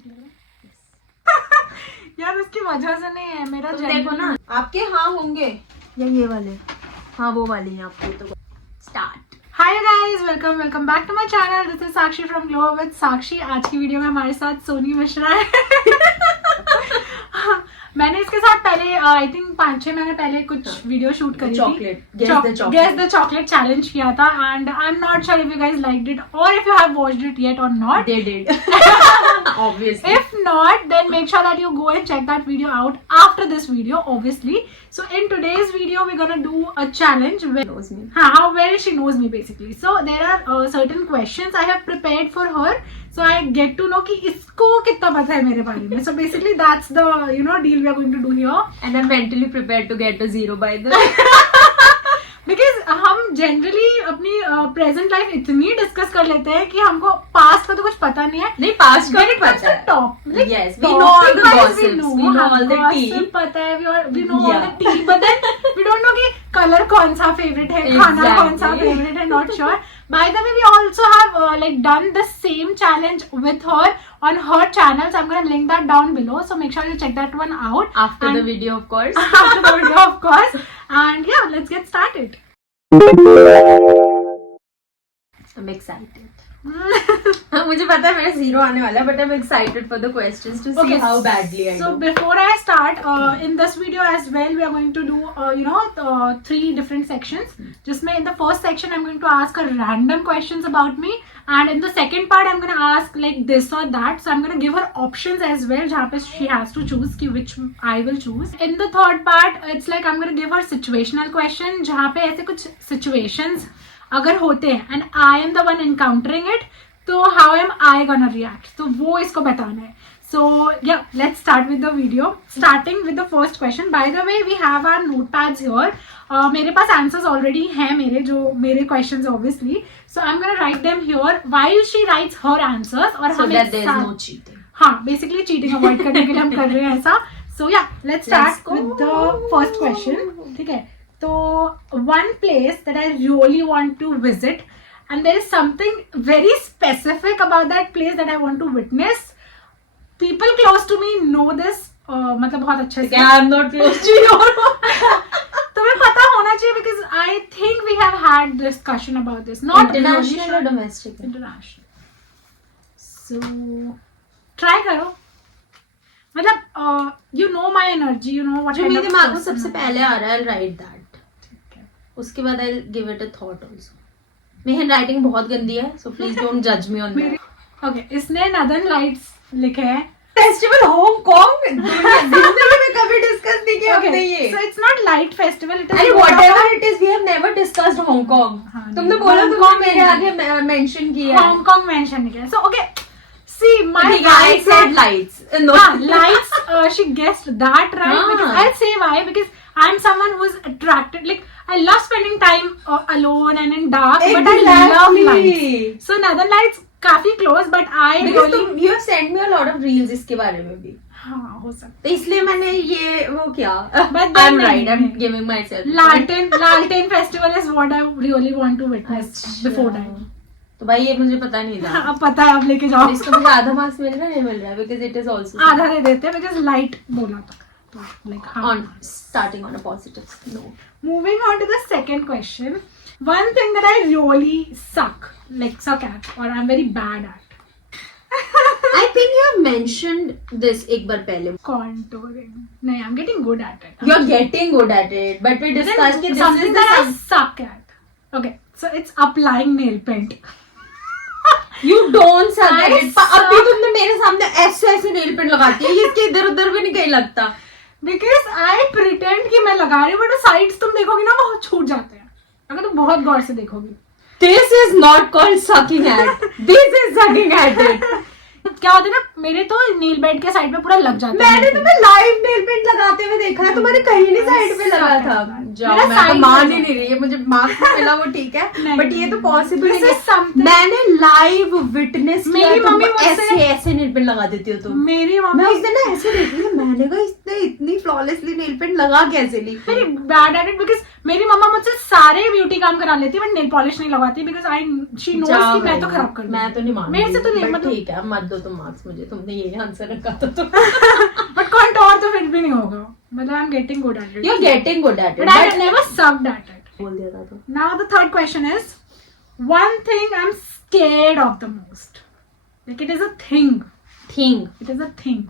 ठीक लग रहा है? यार उसकी वजह से नहीं है मेरा। देखो ना आपके हाँ होंगे या ये वाले, हाँ वो वाले हैं आपके। तो start. Hi guys, welcome back to my channel. This is Sakshi from glow with Sakshi. आज की वीडियो में हमारे साथ सोनी मिश्रा है। मैंने इसके साथ पहले आई थिंक 5-6 महीने पहले कुछ वीडियो शूट करी थी। गेस द चॉकलेट चैलेंज किया था and I am not sure if you guys liked it और if you have watched it yet और not. They did. Obviously. If not, then make sure that you go and check that video out after this video, obviously. So in today's video, we're gonna do a challenge where Knows me. how well she knows me basically. So there are certain questions I have prepared for her. So I get to know कि इसको कितना पता है मेरे बारे में. So basically that's the deal we are going to do here. And I'm mentally prepared to get a 0 by the way. Because हम generally अपनी प्रेजेंट लाइफ इतनी डिस्कस कर लेते हैं कि हमको पास्ट का तो कुछ पता नहीं है. नहीं पास्ट का नहीं पता है. Top Yes, we know all the gossips. We know all the tea. पता है we know all the tea, but then we don't know कि कलर कौन सा फेवरेट है, खाना कौन सा फेवरेट है. Not sure. By the way, we also have done the same challenge with her on her channel. So I'm gonna link that down below. So make sure you check that one out After the video, of course. After the video, of course. And yeah, let's get started. I'm excited. मुझे पता है मेरा 0 आने वाला है, but I'm excited for the questions to see how badly I do. So before I start, in this video as well, we are going to do 3 different sections. जिसमें in the first section I'm going to ask her random questions about me, and in the second part I'm going to ask like this or that. So I'm going to give her options as well, जहाँ पे she has to choose कि which I will choose. In the third part, it's like I'm going to give her situational question, जहाँ पे ऐसे कुछ situations अगर होते हैं and I am the one encountering it, तो how am I gonna react, तो वो इसको बताना है. So yeah let's start with the video. Starting with the first question. By the way we have our notepads here. मेरे पास answers already हैं मेरे questions obviously. So I am gonna write them here while she writes her answers. और so that there is no cheating. हाँ, basically cheating avoid करने के लिए हम कर रहे हैं ऐसा. सो yeah let's start with the first question. ठीक है, तो one place that I really want to visit and there is something very specific about that place that I want to witness. People close to me know this. मतलब बहुत अच्छे से. I'm not close to you. तुम्हें पता होना चाहिए because I think we have had discussion about this. Not international or domestic? International. So try करो. मतलब you know my energy, you know what जो kind मेरे of दिमाग में person सबसे पहले आ रहा है, I'll write that. उसके बाद I'll give it a thought also. मेरी हैंडराइटिंग बहुत गंदी है, so please don't judge me on that. Okay, इसने नदन लाइट्स लिखे हैं. फेस्टिवल हांगकांग जिंदगी में कभी डिस्कस नहीं किया हमने ये. So it's not light festival. It is अरे whatever it is, we have never discussed Hong Kong. तुमने बोला तुमने मेरे आगे मेंशन किया है. Hong Kong मेंशन नहीं किया. So okay, see my I said lights. No. Lights. She guessed that right. Because I'll say why. Because I'm someone who's attracted. Like I love spending time alone and in dark, but I love lights. So Northern Lights काफी close, but I because really you have sent me a lot of reels इसके बारे में भी. हाँ, हो सकता. तो इसलिए मैंने ये वो किया. But I'm right. I'm giving myself. Lalten festival is what I really want to witness before time. तो भाई ये मुझे पता नहीं था. अब पता है, अब लेके जाओ. इसको मुझे आधा मार्क्स मिल रहा है, नहीं मिल रहा है because it is also आधा दे देते हैं because light बोला था. तो like on starting on a positive note. Moving on to the second question. One thing that I really suck at or I'm very bad at. I think you have mentioned this एक बार पहले. Contouring. नहीं, I'm getting good at it. You're getting good at it, but we discussed that something that I suck at. Okay, so it's applying nail paint. You don't suck at it. अभी तुमने मेरे सामने ऐसे nail paint लगाती है, इसके इधर उधर भी नहीं कहीं लगता. Because I pretend कि मैं लगा रही हूँ, but साइड्स तुम देखोगी ना वो छूट जाते हैं अगर तुम बहुत गौर से देखोगी. This is not called sucking at. This is sucking at it. क्या होता है ना, मेरे तो नील बेड के साइड पे पूरा लग जाता है. मैंने तुम्हें लाइव नेल पेंट लगाते हुए देखा है, तुम्हारे कहीं नहीं साइड पे लगा था. जाओ, मैं तो मान ही नहीं रही है, मुझे मार्क्स मिला वो ठीक है, बट ये तो पॉसिबल नहीं है. मैंने लाइव विटनेस किया. मेरी मम्मी ऐसे नेल पेंट लगा देती हो तुम? मेरी मैं मम्मी उस दिन ना ऐसे देख रही थी, मैंने कहा इसने इतनी फ्लॉलेसली नेल पेंट लगा कैसे ली? Very bad at it because मेरी मम्मा मुझसे सारे ब्यूटी काम करा लेती है बट नेल पॉलिश नहीं लगाती बिकॉज शी नोज कि मैं तो खराब कर दूंगी। मैं तो नहीं मान मेरे से तो नहीं, but मतलब ठीक है, मत दो तुम मार्क्स मुझे, तुमने ये आंसर रखा था तो बट कंटूर तो फिर भी नहीं होगा, मतलब I am getting good at it you're getting good at it, but I have never sucked at it. बोल दिया था तो। Now the third question is one thing I'm scared of the most. Like it is a thing. Thing. It is a thing.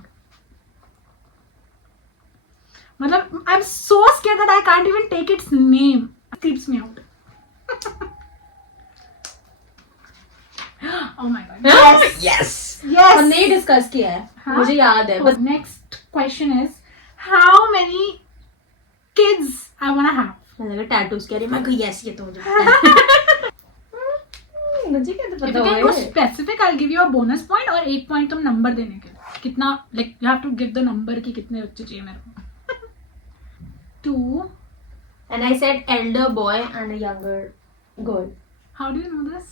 मतलब I'm so scared that I can't even take its name. It creeps me out. Oh my god. Yes. Yes. हमने ये discuss किया है, हाँ? मुझे याद है। So next question is how many kids I wanna have. मैंने कहा टैटूज कह रही, मैं कहा यस ये तो मुझे पता है। मुझे क्या If पता you can go होगा? specific, I'll give you a bonus point और एक point तुम नंबर देने के लिए कितना, like you have to give the number कि कितने बच्चे चाहिए मेरे को। 2. And I said elder boy and a younger girl. How do you know this?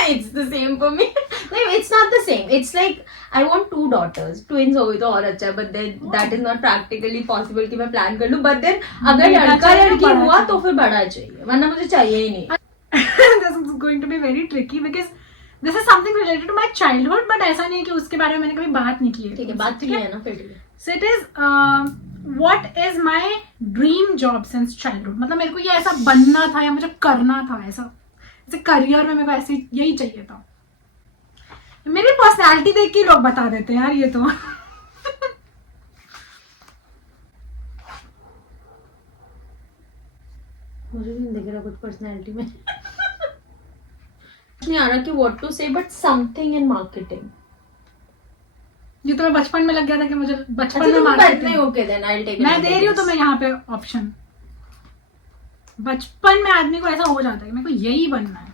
It's the same for me. No, it's not the same. It's like I want 2 daughters. Twins हो गई तो और अच्छा है, but then that is not practically possible कि मैं plan कर लूँ. But then अगर बेटा लड़का चाहिए तो लड़की बड़ा हुआ चाहिए। तो फिर बड़ा चाहिए, वरना मुझे चाहिए ही नहीं। This is going to be very tricky because this is something related to my childhood, but ऐसा नहीं है कि उसके बारे में मैंने कभी बात नहीं की है। ठीक है, बात की है ना फिर ठीक है। So it is what is my dream job since childhood. मतलब मेरे को ये ऐसा बनना था या मुझे करना था, ऐसा ऐसे करियर में मेरे को ऐसे यही चाहिए था। मेरी पर्सनालिटी देख के लोग बता देते हैं यार ये तो। मुझे नहीं दिख रहा कुछ पर्सनालिटी में। नहीं आ रहा कि व्हाट टू से, बट समथिंग इन मार्केटिंग। ये तो मैं बचपन में लग गया था कि मुझे अच्छा बचपन में तुम marketing- नहीं okay then I will take. मैं दे रही हूँ तुम्हें यहाँ पे ऑप्शन। बचपन में आदमी को ऐसा हो जाता है कि मेरे को यही बनना है।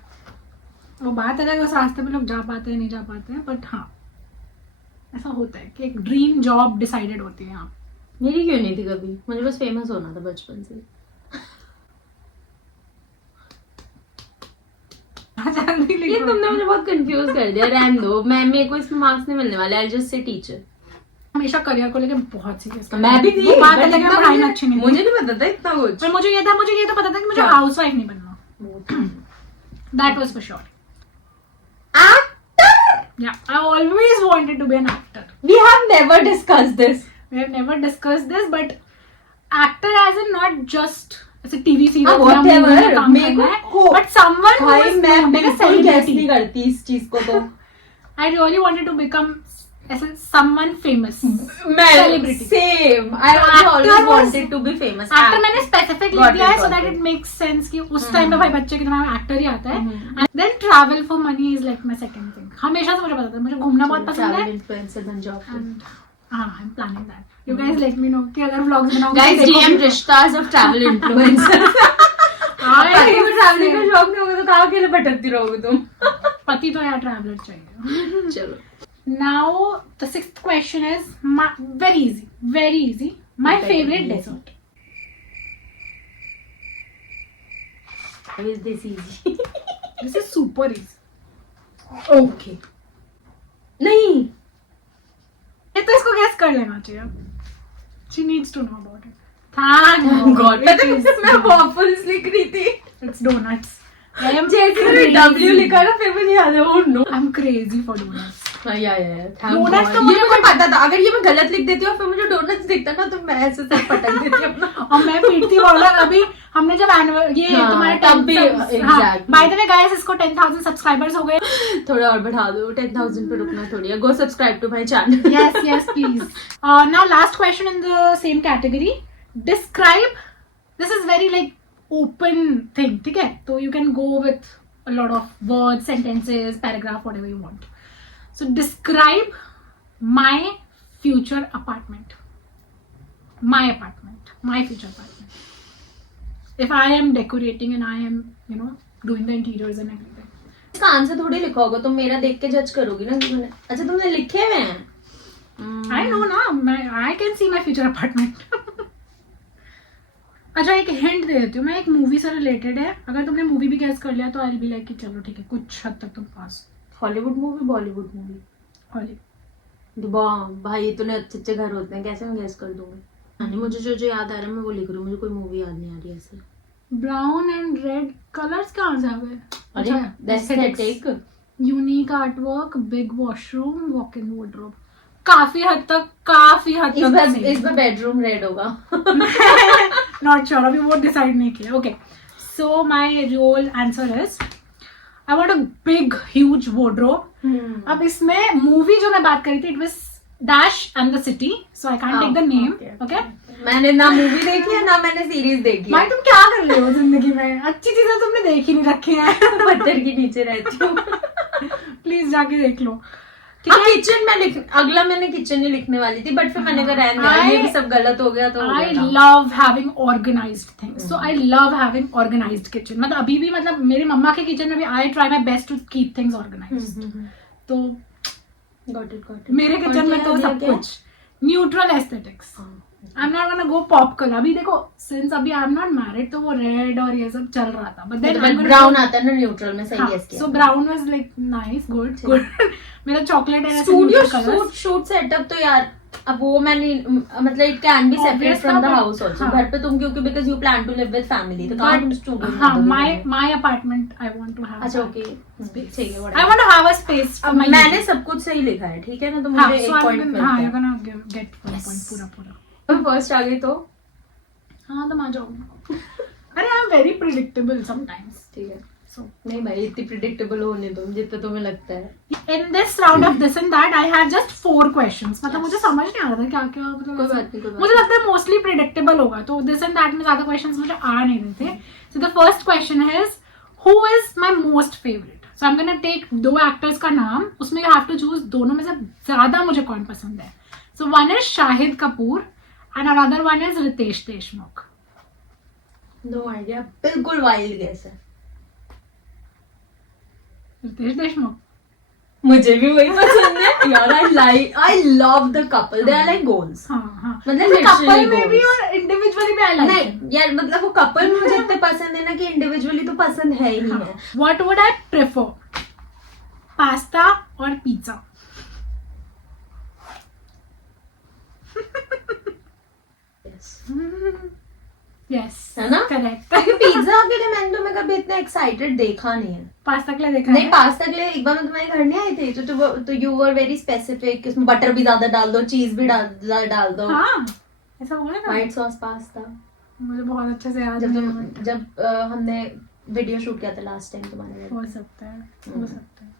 वो बात है कि उस रास्ते पे लोग जा पाते हैं नहीं जा पाते हैं, बट हाँ ऐसा होता है कि एक ड्रीम जॉब डिसाइडेड होती है यहाँ। मेरी क्यों नहीं थी कभी? मुझे बस फेमस होना था बचपन से। ये तुमने मुझे बहुत कंफ्यूज कर दिया। रहने दो, मैं मेरे को इसमें मार्क्स नहीं मिलने वाले। I just say teacher. हमेशा करियर को लेके बहुत सीरियस। मैं भी थी, बात है but लेकिन इतना पढ़ाई में मुझे- अच्छी नहीं मुझे नहीं पता था इतना कुछ। पर मुझे ये तो पता था कि मुझे हाँ। हाउसवाइफ नहीं बनना। That was for sure. Actor. Yeah I always wanted to be an actor. We have never discussed this. We have never discussed this, but actor as in not just ऐसे टीवी हाँ, serial whatever, मेरे को- but someone who भाई is मैं like a बिल्कुल gas celebrity. नहीं करती इस चीज को तो। I really wanted to become ऐसे someone famous. मैं Celebrity. Same. I Actor always was- wanted to be famous. Actor मैंने specific लिख Got दिया है it, so got that it. it makes sense कि उस टाइम पे भाई बच्चे के दिमाग में एक्टर ही आता है। हम्म। And then travel for money is like my second thing. हमेशा से मुझे पता था मुझे घूमना बहुत पसंद है। इन्फ्लुएंसर बन जाओ। And I'm planning that. You guys let me know कि अगर vlogs बनाऊंगी गाइस तो डीएम देखोगे। रिश्तास ऑफ ट्रैवल इन्फ्लुएंसर्स। I पति को ट्रैवलिंग का same. शौक नहीं होगा तो कहाँ अकेले भटकती रहोगे तुम? पति तो यार ट्रैवलर चाहिए। चलो। Now the sixth question is very easy. My Very favorite easy. dessert. How is this easy? This is super easy. Okay. नहीं। ये तो इसको guess कर लेना चाहिए। She needs to know about it. Thank God. पता है मुझसे मैं waffles लिख रही थी। It's donuts. I am जैसे मैंने crazy. W लिखा ना फिर मुझे याद है oh no। I'm crazy for donuts. या Donuts तो ये मुझे मुझे पता था। अगर ये मैं गलत लिख देती और फिर मुझे डोनट्स दिखता ना तो मैं ऐसे सब पटक देती अपना। और मैं पीटती वाला अभी हमने जब ये हाँ, तुम्हारे तब भी, 10,000 exactly. Bye the way guys इसको 10,000 सब्सक्राइबर्स हो गए। थोड़ा और बढ़ा दो। 10,000 पे रुकना थोड़ी है। Go subscribe to my channel. Yes, please. Now last question in the same category. Describe. This is very like open thing, ठीक है? तो you can go with a lot of words, sentences, paragraph, whatever you want. So describe my future apartment. My apartment. My future apartment. If I am decorating and I am, doing the interiors and everything. इसका answer थोड़ी लिखा होगा, तुम मेरा देख के जज करोगी ना कि मैंने। अच्छा तुमने लिखे हुए हैं? I know ना, I can see my future apartment. अच्छा एक हिंट दे देती हूँ मैं, एक मूवी से रिलेटेड है। अगर तुमने मूवी भी गैस कर लिया तो आई बी लाइक कि चलो ठीक है, कुछ हद तक तुम पास। Hollywood movie, Bollywood movie? Hollywood. भाई इतने अच्छे अच्छे घर होते हैं, कैसे मैं गेस कर दूंगी? नहीं, मुझे जो जो याद आ रहा है मैं वो लिख रही हूँ, मुझे कोई मूवी याद नहीं आ रही ऐसे। ब्राउन एंड रेड कलर्स कहाँ से आ गए? अरे aesthetic, unique artwork, big washroom, walk in wardrobe. काफी हद तक इस बार बेडरूम रेड होगा। नॉट श्योर, अभी वो डिसाइड नहीं किया। Okay, so my real answer is I want a big huge wardrobe. अब इसमें मूवी जो मैं बात करी थी, it was dash and the city, so I can't take the name. Okay, मैंने ना मूवी देखी है ना मैंने सीरीज देखी है। भाई तुम क्या कर रहे हो जिंदगी में? अच्छी चीजें तुमने देख ही नहीं रखी हैं। पत्थर के नीचे रहती हूँ। प्लीज जाके देख लो। हाँ, किचन में अगला मैंने किचन ही लिखने वाली थी, बट फिर मैंने कहा रहने दो, ये भी सब गलत हो गया तो I love having organized things. So I love having organized kitchen. मतलब अभी भी, मतलब मेरी मम्मा के किचन में भी I try my best to keep things organized. तो got it. मेरे किचन में तो सब कुछ neutral aesthetics. I'm not gonna go pop color. अभी देखो, since अभी I'm not married, तो वो रेड और ये सब चल रहा था, but then ब्राउन आता है ना न्यूट्रल में, सही गेस किया। So brown was like nice, good. मेरा चॉकलेट है स्टूडियो शूट सेटअप तो यार अब वो मैंने मतलब it can be separate from the house also. घर पे तुम क्योंकि because you plan to live with family, तो कांट स्टूडियो। हां, my apartment I want to have। अच्छा ओके, ठीक है, I want to have a space for my मैंने सब कुछ सही लिखा है, ठीक है ना, तो मुझे 1 पॉइंट मिलता है। हां, you're gonna get 1 point पूरा। मैं फर्स्ट आ गई तो हाँ, तो आ जाओ। अरे I am very predictable sometimes. ठीक है, नहीं भाई इतनी प्रिडिक्टेबल होने दो जितना तुम्हें लगता है। In this round of this and that, I had just 4 questions. मतलब मुझे समझ नहीं आ रहा था क्या क्या, मतलब कोई बात नहीं। मुझे लगता है मोस्टली प्रिडिक्टेबल होगा, तो this and that में ज्यादा questions मुझे आ नहीं रहे थे। So the first question is, who is my most favorite? So I'm gonna take 2 actors का नाम, उसमें you have to choose दोनों में से ज्यादा मुझे कौन पसंद है। So one is Shahid Kapoor and another one is Ritesh Deshmukh. No idea, बिल्कुल वाइल्ड गेस है। रितेश देशमुख, मुझे भी वही पसंद है यार। I love the couple, they are like goals. हाँ, मतलब कपल में भी और इंडिविजुअली भी आई लाइक। नहीं यार, मतलब वो कपल मुझे इतने पसंद है ना कि इंडिविजुअली तो पसंद है ही है। What would I prefer, pasta और पिज्जा? यस, है ना, करेक्ट। पिज्जा के लिए मैंने तुम्हें कभी इतना एक्साइटेड देखा नहीं है। पास्ता के लिए देखा नहीं, है? पास्ता के लिए एक बार मैं तुम्हारे घर नहीं आई थी, तो यू वर वेरी स्पेसिफिक, इसमें बटर भी ज्यादा डाल दो, चीज भी डाल दो। हाँ, ऐसा हुआ था। व्हाइट सॉस पास्ता मुझे बहुत अच्छे से याद है। जब हमने वीडियो शूट किया था लास्ट टाइम तुम्हारे घर। हो सकता है।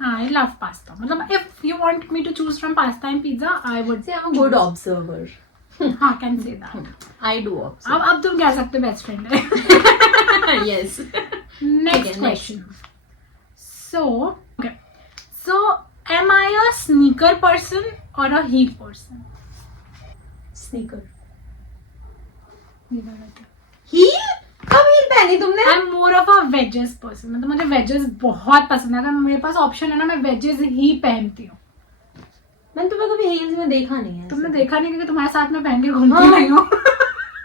हाँ, I love pasta. मतलब if you want me to choose from pasta and pizza, I would say I'm a good observer. हाँ, can say that. I do observe. अब तुम कह सकते बेस्ट फ्रेंड है। Yes. Next question. So am I a sneaker person or a heel person? Sneaker. Heel? कब heal पहनी तुमने? I am more of a wages person. मतलब मुझे वेजेस बहुत पसंद है, अगर मेरे पास ऑप्शन है ना, मैं वेजेस ही पहनती हूँ। मैंने तुम्हें कभी हील्स में देखा नहीं है। तुमने देखा नहीं क्योंकि तुम्हारे साथ में पहन के घूमती नहीं हूँ।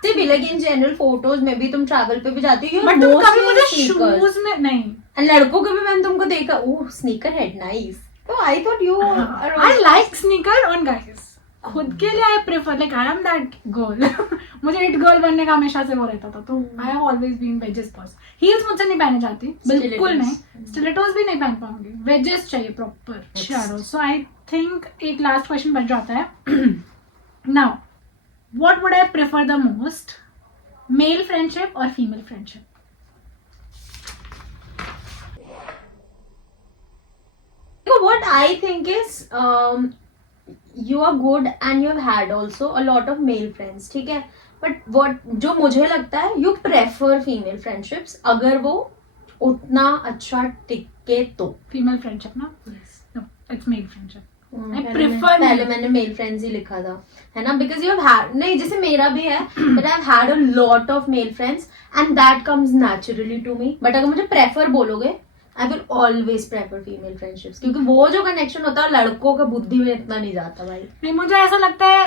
इन जनरल फोटोज में भी तुम ट्रैवल पे भी जाती हो, बट तुम कभी मुझे शूज में नहीं। लड़कों के भी मैंने तुमको देखा, ओह स्नीकर हेड नाइस, तो I thought you I like sneaker on guys. खुद के लिए I prefer, like I am that girl. मुझे इट गर्ल बनने का हमेशा से वो रहता था, तो I have always been wedges person. Heels मुझसे नहीं पहने जाती, बिल्कुल नहीं। स्टिलेटोस भी नहीं पहन पाऊंगी, वेजेस चाहिए प्रॉपर। चलो, सो आई थिंक एक लास्ट क्वेश्चन बच जाता है। Now what would I prefer the most, male friendship और female friendship? What I think is you are good and you have had also a lot of male friends, ठीक है, but what जो मुझे लगता है you prefer female friendships अगर वो उतना अच्छा टिके तो। फीमेल फ्रेंडशिप ना? No, it's male friendship. पहले मैंने मेल फ्रेंड्स ही लिखा था, है ना, बिकॉज यू हैव हैड, नहीं जैसे मेरा भी है, but I have had a lot of male friends and that comes naturally to me. But अगर मुझे प्रेफर बोलोगे, I will always prefer female friendships, क्योंकि वो जो कनेक्शन होता है लड़कों का बुद्धि में इतना नहीं जाता भाई। नहीं, मुझे ऐसा लगता है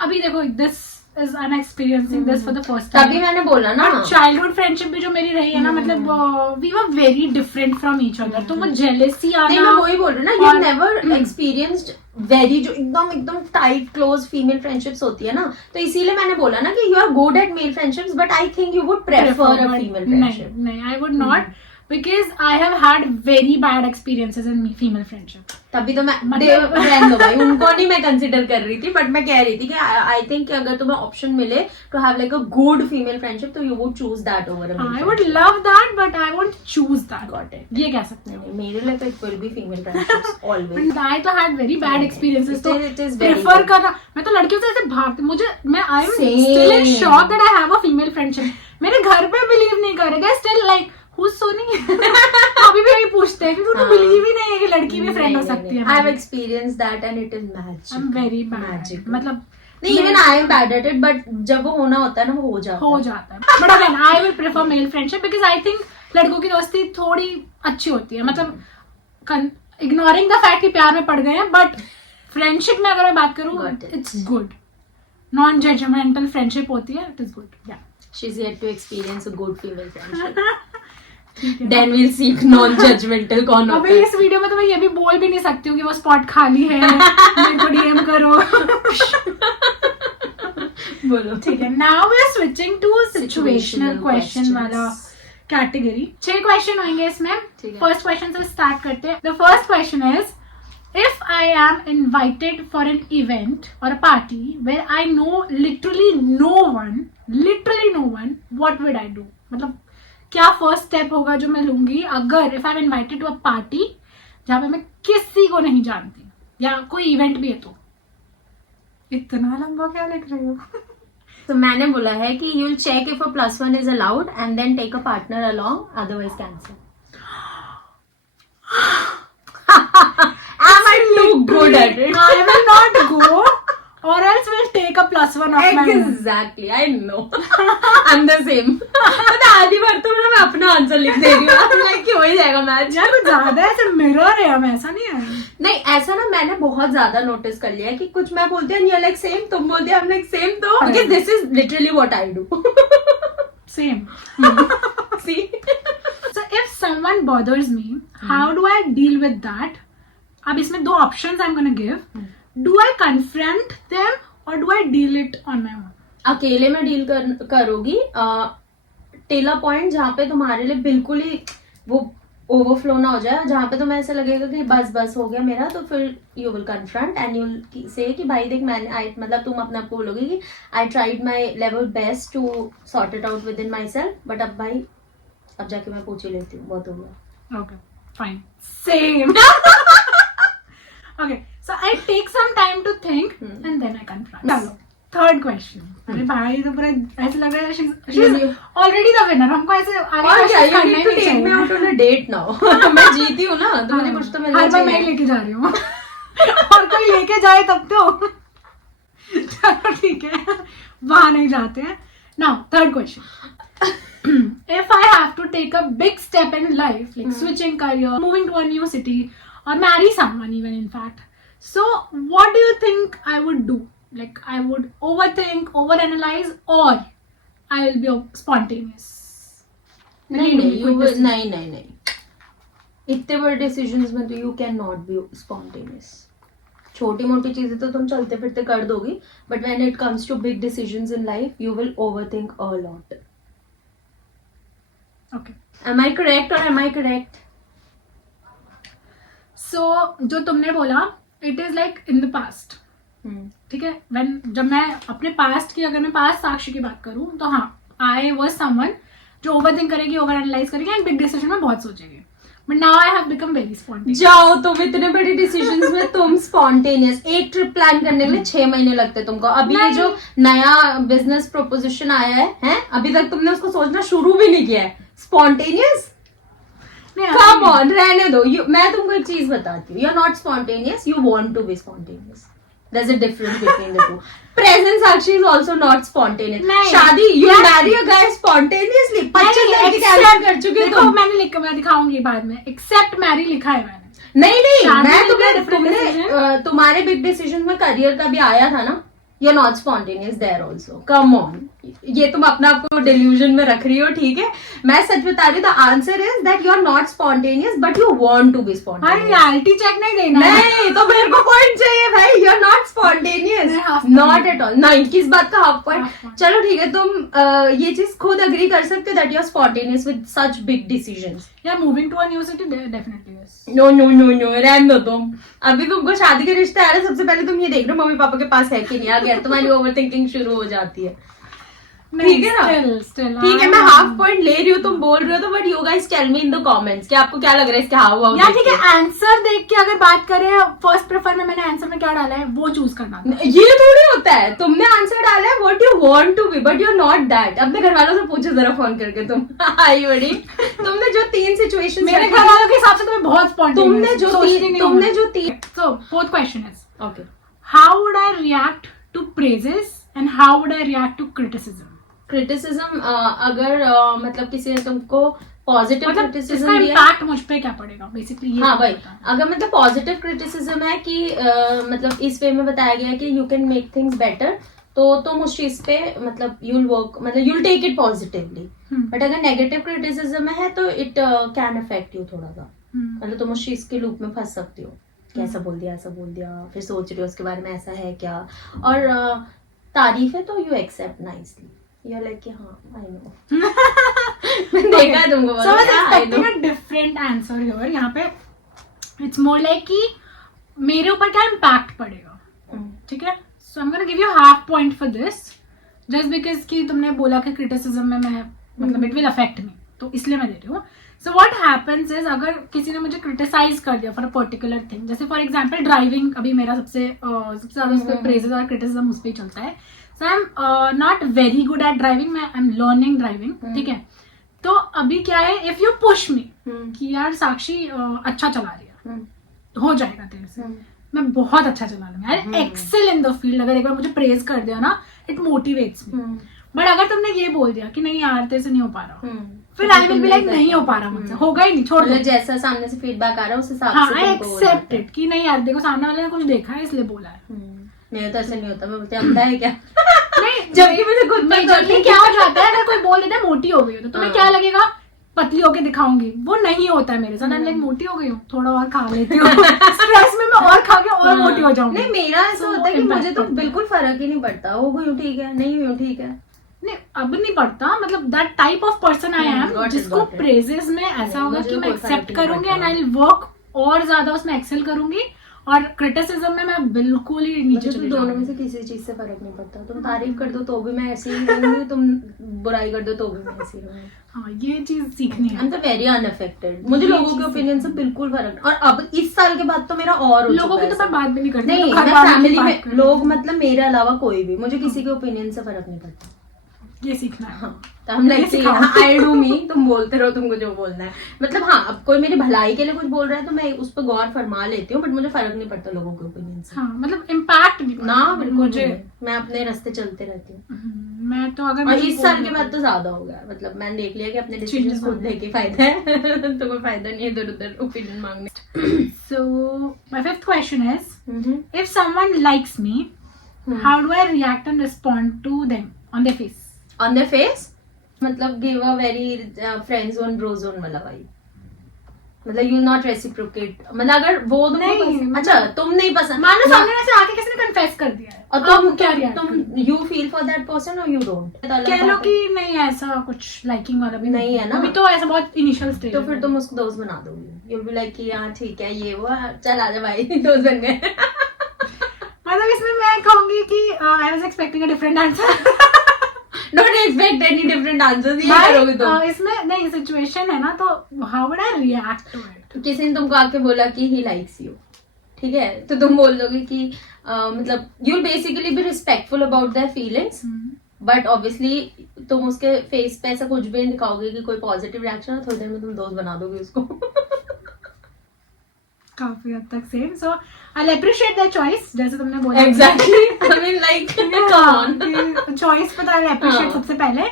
अभी देखो, this is I'm experiencing this for the first तभी time. मैंने बोला ना, चाइल्डहुड फ्रेंडशिप भी जो मेरी रही है ना, मतलब we were very different from each other, तो वो जेलेसी नहीं मैं आना. वही बोल रही हूँ ना, यू नेवर एक्सपीरियंस्ड वेरी जो एकदम टाइट क्लोज फीमेल फ्रेंडशिप्स होती है ना, तो इसीलिए मैंने बोला ना कि you are good at male friendships but I think you would prefer a female friendship. नहीं, I would not, because I have had very bad experiences in female friendship. तभी तो मैं मतलब- रहने दो भाई, उनको नहीं मैं कंसिडर कर रही थी, बट मैं कह रही थी कि आई थिंक कि अगर तुम्हें ऑप्शन मिले to have like a good female friendship तो you would choose that over a I would love that, but I won't choose that. Got it. ये कह सकते हो. मेरे लिए तो it will be female friendships always. And I तो had very bad experiences. तो It is very prefer good. करना, मैं तो लड़कियों से ऐसे भागती, मुझे मैं I am Same. still in shock that I have a female friendship. मेरे घर पे बिलीव नहीं कर रहे, still like who's Sony? अभी भी यही पूछते हैं कि उनको बिलीव ही नहीं है कि लड़की भी फ्रेंड हो सकती है. I have experienced that and it is magic. I'm very bad. Magical. मतलब नहीं, even I am bad at it, but जब वो होना होता है ना वो हो जाता है. But again I will prefer male friendship because I think लड़कों की दोस्ती थोड़ी अच्छी होती है, मतलब इग्नोरिंग द फैक्ट कि प्यार में पड़ गए हैं, बट फ्रेंडशिप में अगर मैं बात करूँ Got it. It's good. Non judgemental friendship होती है, it is good. She's yet to experience a good female friendship. ठीक है. Then we'll seek non-judgmental कौन होता अबे है. इस वीडियो में तो मैं ये भी बोल भी नहीं सकती हूँ कि वो स्पॉट खाली है, मेरे को डीएम करो. बोलो. ठीक है. Now we are switching to situational question वाला कैटेगरी. 6 क्वेश्चन होंगे इसमें. ठीक है. फर्स्ट क्वेश्चन से स्टार्ट करते हैं. The first question is, if I am invited for an event or a party where I know literally no one, what would I do? मतलब क्या फर्स्ट स्टेप होगा जो मैं लूंगी अगर if I'm invited to a party जहाँ पे मैं किसी को नहीं जानती या कोई इवेंट भी है तो. इतना लंबा क्या लिख रही हो? तो मैंने बोला है कि you'll check if a +1 is allowed and then take a partner along, otherwise cancel. Am I too good at it? I will not go or else we'll take a +1 of my own. Exactly, I know. I'm the same. पता आधी बार तो मैं अपना answer लिख दे रही हूँ, like कि हो ही जाएगा मैच. यार कुछ ज्यादा ऐसे मिरर है, हम ऐसा नहीं है. नहीं ऐसा ना मैंने बहुत ज्यादा नोटिस कर लिया है कि कुछ मैं बोलती हूँ लाइक सेम, तुम बोलते हैं लाइक सेम, तो because this is literally what I do. Same. See? So if someone bothers me, how do I deal with that? अब इसमें 2 options I'm gonna give. Do I confront them or do I deal it on my own? अकेले में deal करोगी till a point जहाँ पे तुम्हारे लिए बिल्कुल ही वो ओवरफ्लो ना हो जाए, जहाँ पे तुम्हें ऐसा लगेगा कि बस हो गया मेरा, तो फिर you will confront and you will say कि भाई देख मैंने मतलब तुम अपने आप को बोलोगे कि I tried my level best to sort it out within myself, but अब भाई अब जाके मैं पूछ ही लेती हूँ, बहुत हो गया. Okay, fine. Same. Okay, so I take some time to think and then I confront. चलो, third question. अरे भाई तो पूरा ऐसे लग रहा है she's already the winner. हमको ऐसे आगे और क्या, questions you करने need to नहीं take me चाहिए. out on a date now. मैं जीती हूँ ना, तो मुझे कुछ तो मिलना हर बार मैं ही चाहिए. लेके जा रही हूँ. और कोई लेके जाए तब तो. चलो ठीक है, वहां नहीं जाते हैं. Now, third question. If I have to take a big step in life, like switching career, moving to a new city, or marry someone even in fact, so what do you think I would do? Like I would overthink, overanalyze, or I will be spontaneous? नहीं इतने बड़े decisions में तो you can not be spontaneous. छोटी मोटी चीजें तो तुम चलते फिरते कर दोगी, but when it comes to big decisions in life you will overthink a lot. Okay. Am I correct or am I correct? So जो तुमने बोला, it is like in the past. ठीक है. जब मैं अपने पास्ट की, अगर मैं पास्ट साक्षी की बात करूं तो हाँ, I was someone जो ओवरथिंक करेगी, ओवर एनालाइज करेगी एंड बिग डिसीजन में बहुत सोचेगी. But now I have become very spontaneous. जाओ तुम इतने बड़े डिसीजंस में तुम स्पॉन्टेनियस. एक ट्रिप प्लान करने के लिए 6 महीने लगते तुमको. अभी ये जो नया बिजनेस प्रोपोजिशन आया है अभी तक तुमने उसको सोचना शुरू भी नहीं किया है. स्पॉन्टेनियस? कम ऑन, रहने दो. मैं तुमको एक चीज बताती हूँ, you are not spontaneous, you want to be spontaneous. There's a difference between the two. Present Sakshi is also not spontaneous. शादी, you marry a guy spontaneously. 25 लड़की कैंसिल कर चुकी हो तुम. मैं दिखाऊंगी बाद में. एक्सेप्ट मैरी लिखा है मैंने. नहीं शादी मैं में तुमने तुम्हारे बिग डिसीजन में करियर का भी आया था ना. you're not spontaneous there also. Come on. ये तुम अपना आपको delusion में रख रही हो, ठीक है? मैं सच बता रही हूँ, the answer is that you're not spontaneous, but you want to be हाँ, spontaneous. रियलिटी चेक नहीं देना है। नहीं, तो मेरे को पॉइंट चाहिए भाई, you're not spontaneous. नहीं, half Not point. at all. नहीं, किस बात का हाफ Half पॉइंट? point. चलो ठीक है, तुम ये चीज खुद अग्री कर सकते हो that you're spontaneous with such big decisions. या moving to a new city definitely yes. No no no no, रहने दो तुम। अभी तुमको शादी के रिश्ते आ रहे, सबसे पहले तुम ये देख रहे हो मम्मी पापा के पास है कि नहीं, अगर तुम्हारी ओवर थिंकिंग शुरू हो जाती है। ठीक है ना? स्टिल ठीक है, मैं हाफ पॉइंट ले रही हूँ, तुम बोल रहे हो तो, but you guys tell me in the comments कि आपको क्या लग रहा है इसके हाव भाव या देख ठीक के। है, आंसर देख के अगर बात करें, फर्स्ट प्रेफर में मैंने आंसर में क्या डाला है वो चूज करना था। ये थोड़ी होता है, तुमने आंसर डाला है what you want to be, but you are not that. अपने घर वालों से पूछो जरा फोन करके तुम। आई बड़ी, तुमने जो 3 सिचुएशन, मेरे घर वालों के हिसाब से तुम्हें बहुत स्पॉन्टेनियस तुमने जो 3 so fourth question is okay, how would I react to praises and how would I react to criticism. Criticism, अगर मतलब किसी ने तुमको पॉजिटिव मतलब इसका क्रिटिसिज्म दिया, इम्पैक्ट मुझ पे क्या पड़ेगा बेसिकली ये। हाँ भाई, अगर मतलब पॉजिटिव क्रिटिसिज्म है कि मतलब इस वे में बताया गया है कि you can make things better, तो तुम उस चीज पे मतलब यूल वर्क, मतलब you'll take it positively. But अगर नेगेटिव क्रिटिसिज्म है तो इट कैन अफेक्ट यू थोड़ा सा, मतलब तुम उस चीज के लूप में फंस सकती हो कि ऐसा बोल दिया, ऐसा बोल दिया, फिर सोच रही हो उसके बारे में ऐसा है क्या। और तारीफ है तो you accept nicely, you like कि हाँ आई नो। मैंने देखा है तुमको, So I was expecting a different answer here. यहाँ पे it's more like कि मेरे ऊपर क्या impact पड़ेगा, ठीक है? So I'm gonna give you half point for this, just because कि तुमने बोला कि criticism में मैं मतलब it will affect me, तो इसलिए मैं दे रही हूँ। So what happens is अगर किसी ने मुझे criticize कर दिया for a particular thing, जैसे for example driving, अभी मेरा सबसे ज़्यादा उस पर praises और criticism उस पर ही चलता है। So I'm not very good at driving, मैं I'm learning driving, ठीक है? तो अभी क्या है, इफ यू पुश मी कि यार साक्षी अच्छा चला रही है, हो जाएगा तेरे से, मैं बहुत अच्छा चला लूंगा यार, एक्सेल इन द फील्ड, अगर एक बार मुझे प्रेज कर दिया ना, इट मोटिवेट्स मी। बट अगर तुमने ये बोल दिया कि नहीं यार तेरे से नहीं हो पा रहा, फिर आई विल बी लाइक नहीं हो पा रहा मुझसे, होगा ही नहीं, छोड़ दो। जैसा सामने से फीडबैक आ रहा है उस हिसाब हाँ, से आई तुमको हो एक्सेप्ट जाता है। इट कि नहीं यार देखो सामने वाले ने कुछ देखा है इसलिए बोला है। मेरे तो ऐसा नहीं होता, मैं बोलती आता है क्या। नहीं, जबकि मुझे खुद पता मेजरली नहीं क्या हो जाता है, अगर कोई बोल देता है मोटी हो गई हो तो तुम्हें क्या लगेगा, पतली होके दिखाऊंगी, वो नहीं होता है मेरे साथ। लाइक मोटी हो गई हूँ, थोड़ा और खा लेती हूँ, स्ट्रेस में मैं और खा के और मोटी हो जाऊंगी। नहीं, मेरा ऐसा So, होता है कि impact मुझे तो पड़ता है। बिल्कुल फर्क ही नहीं पड़ता, हो गई हूँ ठीक है, नहीं हुई हूँ ठीक है। नहीं अब नहीं पड़ता, मतलब that type of person I am जिसको प्रेजेस में ऐसा होगा मुझे कि मैं कोई फर्क एक्सेप्ट नहीं करूंगी पड़ता। एंड आई विल वर्क और ज्यादा उसमें एक्सेल करूंगी, और क्रिटिसिज्म में मैं बिल्कुल ही नीचे मुझे तो चली दोनों में जाऊंगी। से किसी चीज से फर्क नहीं पड़ता। तुम तारीफ कर दो तो भी मैं ऐसी ही रहूंगी, तुम बुराई कर दो तो भी मैं ऐसी रहूंगी। हाँ, ये चीज सीखनी आई है। एम तो वेरी अनअफेक्टेड, मुझे ये लोगों के चीज़ ओपिनियन से बिल्कुल फर्क नहीं। और अब इस साल के बाद तो मेरा और हो लोगों चुका की है तो मैं ऐसा। बात भी नहीं करती, नहीं, तो घर मैं वालों की फैमिली बात में करती लोग हूँ। मतलब मेरे अलावा कोई भी, मुझे किसी के ओपिनियन से फर्क नहीं पड़ता। ये सीखना है। हाँ, तो हम लाइक आई डू मी, तुम बोलते रहो तुमको जो बोलना है। मतलब हाँ, अब कोई मेरी भलाई के लिए कुछ बोल रहा है तो मैं उस पर गौर फरमा लेती हूँ, बट मुझे फर्क नहीं पड़ता लोगों के ओपिनियन से। हाँ, मतलब इम्पैक्ट नहीं ना पड़ता बिल्कुल मुझे। नहीं। मैं अपने रास्ते चलते रहती हूँ। मैं तो अगर और मुझे इस साल बोल के देते- बाद तो ज्यादा हो गया, मतलब मैंने देख लिया कि अपने Changes डिसीजन खुद आ गए। लेके फायदा है। तो कोई फायदा नहीं है इधर उधर ओपिनियन मांगने। So my fifth question is, if someone likes me, how do I react and respond to them on their face? On the face, मतलब give a very friend zone bro zone वाला भाई, मतलब you not reciprocate. मतलब अगर वो तुमको नहीं, पसंद- अच्छा तुम नहीं पसंद, मानो सामने से आके किसी ने कन्फेस कर दिया है, और अब तुम क्या react तुम करोगे? You feel for that person और यू डोंट, कह लो कि नहीं ऐसा कुछ लाइकिंग वाला भी नहीं है ना। अभी तो ऐसा बहुत इनिशियल स्टेज तो फिर तुम उसको दोस्त बना दोगी। यू बी लाइक कि हाँ ठीक है ये वो, चल आजा भाई दोस्त बन गए। मतलब इसमें मैं कहूंगी कि I was expecting a different answer. Don't expect any different answers, ये करोगे तुम। इसमें नहीं, सिचुएशन है ना, तो how would I react to it? किसी ने तुमको आके बोला कि ही लाइक्स यू, ठीक है, तो तुम बोल दोगे कि मतलब you will basically be respectful about their feelings, but obviously तुम उसके फेस पे ऐसा कुछ भी नहीं दिखाओगे कि कोई पॉजिटिव रिएक्शन हो, थोड़ी देर में तुम दोस्त बना दोगे उसको। काफी हद तक same. So I will appreciate that choice, जैसे तुमने बोला। Exactly, I mean like come on, choice पता है, अप्रिशिएट हाँ। सबसे पहले,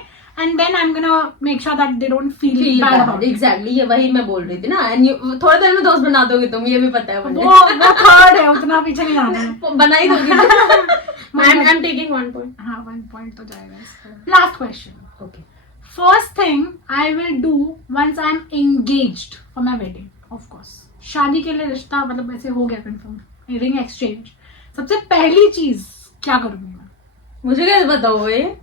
and then I am gonna make sure that they don't feel feel bad bad, about it. Exactly ये वही मैं बोल रही थी ना। एंड थोड़ी देर में दोस्त बना दोगे तुम, ये भी पता है मुझे। वो थर्ड है, उतना पीछे नहीं जाना है। बना ही दोगी। I'm taking 1 point. हाँ 1 point तो जाएगा इसका. Last question. Okay. First thing I will do once I'm engaged for my wedding, of course. शादी के लिए रिश्ता मतलब ऐसे हो गया कंफर्म, रिंग एक्सचेंज. सबसे पहली चीज क्या करूंगी मैं? मुझे कैसे बताओ ये?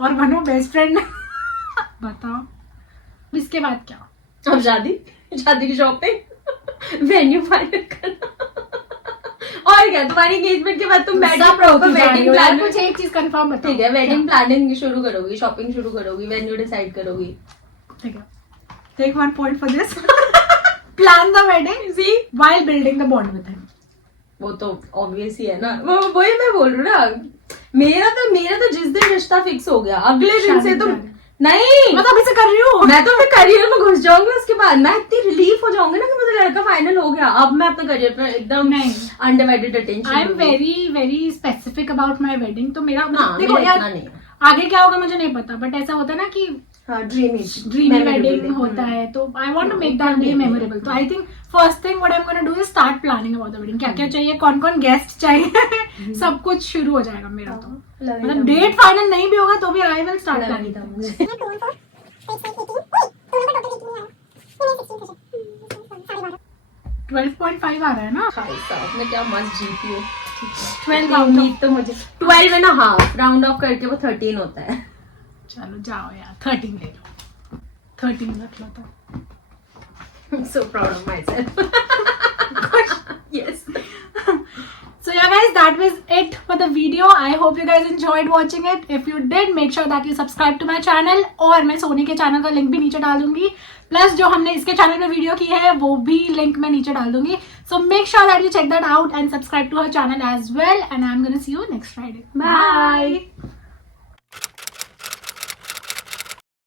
और बनो बेस्ट फ्रेंड. बताओ. इसके बाद क्या? अब शादी की शॉपिंग, वेन्यू फाइनल करना. और क्या, तुम्हारी एंगेजमेंट के बाद तुम बैठे प्रॉपर वेडिंग प्लान. कुछ एक चीज कंफर्म बताओ. ठीक है, वेडिंग प्लानिंग शुरू करोगी, शॉपिंग शुरू करोगी, वेन्यू डिसाइड करोगी. ठीक है. Take 1 point for this. Plan the wedding, see, while building the bond with him. वो तो ऑब्वियस ही है ना. वही मैं बोल रही हूँ ना, मेरा तो जिस दिन रिश्ता फिक्स हो गया अगले दिन से तो नहीं, मैं तो अभी से कर रही हूँ. मैं तो अपने करियर में घुस जाऊंगी. उसके बाद मैं इतनी रिलीफ हो जाऊंगी ना कि मुझे लड़का फाइनल हो गया. अब मैं अपने करियर पर एकदम नहीं, undivided attention. I am very specific about my wedding. तो मेरा हाँ, देखो मेरा यार इतना नहीं है. आगे क्या होगा मुझे नहीं पता, बट ऐसा होता है ना कि ड्रीमी वेडिंग होता है, तो I want to make that day memorable. तो I think first thing what I am gonna do is start planning about the wedding. क्या क्या चाहिए, कौन कौन गेस्ट चाहिए, सब कुछ शुरू हो जाएगा मेरा. तो मतलब डेट फाइनल नहीं भी होगा तो भी आई विल स्टार्ट प्लानिंग. 12.5 आ रहा है ना. भाई साहब मैं क्या मस्त जीती हूँ. 12 आउट ऑफ, तो मुझे 12.5 राउंड ऑफ करके वो 13 होता है. चलो जाओ यार 13 ले लो. 13 रख लो. तो I'm so proud of myself. Yes. So yeah guys, that was it for the video. I hope you guys enjoyed watching it. If you did, make sure that you subscribe to my channel. और मैं सोनी के channel का link भी नीचे डाल दूंगी. Plus जो हमने इसके चैनल पे वीडियो की है वो भी लिंक मैं नीचे डाल दूंगी. So make sure that you check that out and subscribe to her channel as well. And I'm gonna see you next Friday. Bye.